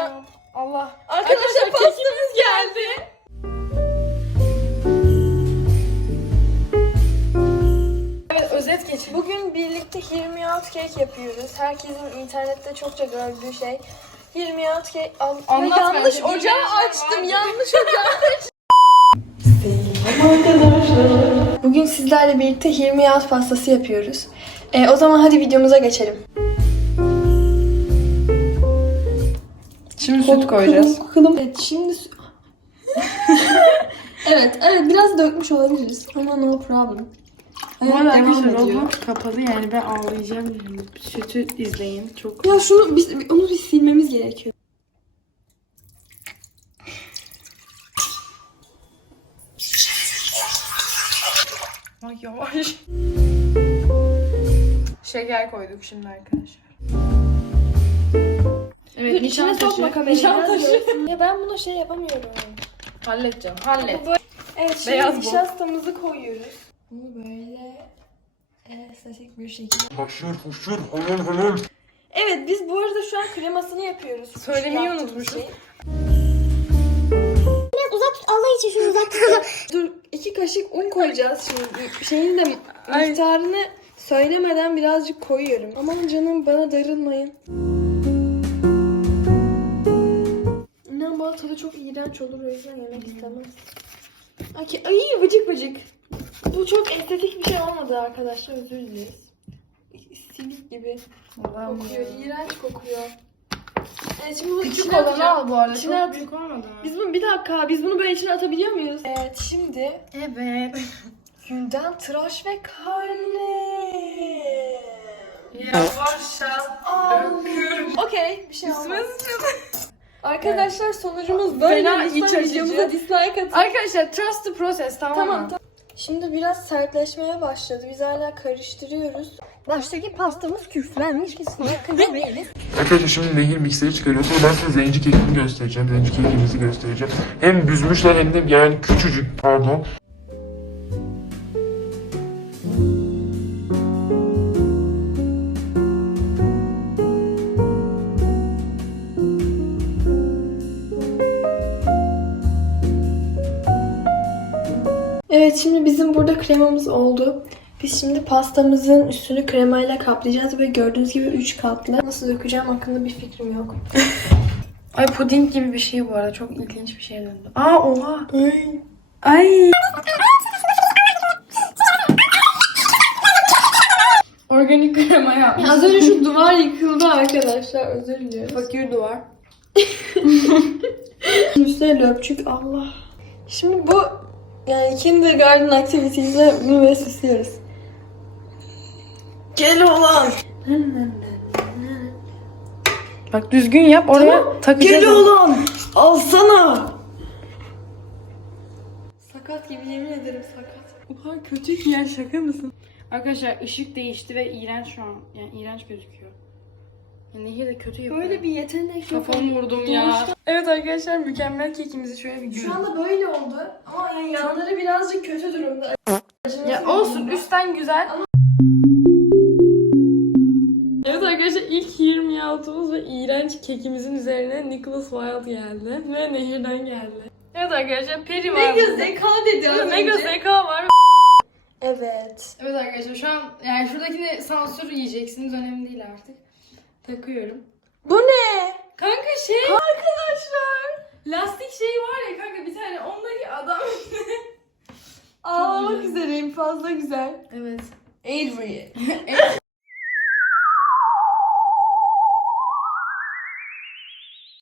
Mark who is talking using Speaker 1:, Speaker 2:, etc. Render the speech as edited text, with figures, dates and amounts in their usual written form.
Speaker 1: Allah.
Speaker 2: Arkadaşlar pastamız geldi.
Speaker 1: Evet, özet geçin.
Speaker 2: Bugün birlikte Hear Me Out Cake yapıyoruz. Herkesin internette çokça gördüğü şey. Hear Me Out Cake.
Speaker 1: Anlat
Speaker 2: yanlış
Speaker 1: bence,
Speaker 2: ocağı
Speaker 1: bilmeyenler
Speaker 2: açtım.
Speaker 1: vardır.
Speaker 2: Yanlış ocağı açtım. Bugün sizlerle birlikte Hear Me Out pastası yapıyoruz. O zaman hadi videomuza geçelim.
Speaker 1: Şimdi süt koyacağız.
Speaker 2: Evet, şimdi evet, biraz dökmüş olabiliriz ama no problem.
Speaker 1: Bu arada
Speaker 2: devam
Speaker 1: arkadaşlar
Speaker 2: ediyor.
Speaker 1: robot kapalı, yani ben ağlayacağım. Sütü izleyin. Çok...
Speaker 2: Ya onu bir silmemiz gerekiyor.
Speaker 1: Ay yavaş. Şeker koyduk şimdi arkadaşlar. Evet,
Speaker 2: İçine sokma kamerayı. biraz görsün. Ya ben buna şey yapamıyorum.
Speaker 1: Halledeceğim. Hallet.
Speaker 2: Evet, şimdi
Speaker 1: Beyaz bu.
Speaker 2: nişastamızı koyuyoruz. Bunu böyle estetik bir şekilde.
Speaker 3: Haşır huşur halal halal.
Speaker 2: Evet, biz bu arada şu an kremasını yapıyoruz.
Speaker 1: Söylemeyi
Speaker 2: Şu yaptığımız
Speaker 1: unutmuşum.
Speaker 4: Uzak tut, Allah için şunu uzak tut.
Speaker 2: Dur, 2 kaşık un koyacağız şimdi. Şeyin de
Speaker 1: Ay.
Speaker 2: miktarını söylemeden birazcık koyuyorum. Aman canım, bana darılmayın. İnan bana tadı çok iğrenç olur, o yüzden yemek istemez. Ay vıcık vıcık. Bu çok estetik bir şey olmadı arkadaşlar, özür dileriz. Silik gibi kokuyor, iğrenç kokuyor. Evet, şimdi bunu
Speaker 1: Küçük
Speaker 2: içine
Speaker 1: olanı
Speaker 2: atacağım.
Speaker 1: al bu arada.
Speaker 2: İçine
Speaker 1: Çok
Speaker 2: at.
Speaker 1: büyük olmadı mı?
Speaker 2: Bir dakika, biz bunu böyle içine atabiliyor muyuz? Evet, şimdi
Speaker 1: Evet.
Speaker 2: günden tıraş ve karne.
Speaker 1: Yavaşça döküyorum.
Speaker 2: Okey, bir şey olmaz.
Speaker 1: İsminiz
Speaker 2: Arkadaşlar sonucumuz böyle.
Speaker 1: Fena iç
Speaker 2: Lütfen
Speaker 1: açıcı.
Speaker 2: videomuza dislike atın.
Speaker 1: Arkadaşlar trust the process, tamam mı?
Speaker 2: Tamam. Şimdi biraz sertleşmeye başladı. Biz hala karıştırıyoruz.
Speaker 4: Baştaki pastamız küflenmiş, biz sonra kırılmayız.
Speaker 3: Arkadaşlar şimdi nehir mikseri çıkarıyor. Sonra ben size zenci kekini göstereceğim. Zenci kekimizi göstereceğim. Hem büzmüşler hem de yani küçücük, pardon.
Speaker 2: Evet, şimdi bizim burada kremamız oldu. Biz şimdi pastamızın üstünü kremayla kaplayacağız ve gördüğünüz gibi 3 katlı. Nasıl dökeceğim hakkında bir fikrim yok.
Speaker 1: Ay puding gibi bir şey bu arada. Çok ilginç bir şeye döndü. Aa oha. Ay. Organik krema yapmış.
Speaker 2: Az önce şu duvar yıkıldı arkadaşlar. Özür diliyorum.
Speaker 1: Fakir duvar.
Speaker 2: Üstüne löpçük, Allah. Şimdi bu yani kindergarten aktivitesiyle bunu böyle süslüyoruz. Gel olan.
Speaker 1: Bak düzgün yap, oraya takacağız.
Speaker 2: Gel olan. Alsana. Sakat gibi, yemin ederim sakat.
Speaker 1: Oha kötü ki ya, şaka mısın? Arkadaşlar ışık değişti ve iğrenç şu an. Yani iğrenç gözüküyor. Ya Nehir de kötü yapıyor.
Speaker 2: Böyle bir yetenek yok.
Speaker 1: kafamı vurdum ya. Evet arkadaşlar, mükemmel kekimizi şöyle bir
Speaker 2: Şu
Speaker 1: görün.
Speaker 2: anda böyle oldu ama yani yanları birazcık kötü durumda.
Speaker 1: Ya olsun, üstten güzel. Evet arkadaşlar, ilk Hear Me Out'umuz ve iğrenç kekimizin üzerine Nicholas Wilde geldi ve Nehir'den geldi. Evet arkadaşlar, Peri var.
Speaker 2: Mega zeka dedi az
Speaker 1: Mega
Speaker 2: önce.
Speaker 1: zeka var.
Speaker 2: Evet.
Speaker 1: Evet arkadaşlar, şu an yani şuradakini sansür yiyeceksiniz, önemli değil artık. Takıyorum.
Speaker 2: Bu ne?
Speaker 1: Kanka şey,
Speaker 2: Arkadaşlar.
Speaker 1: lastik şey var ya kanka, bir tane ondaki adam.
Speaker 2: Ağlamak üzereyim, fazla güzel.
Speaker 1: Evet.
Speaker 2: Avery.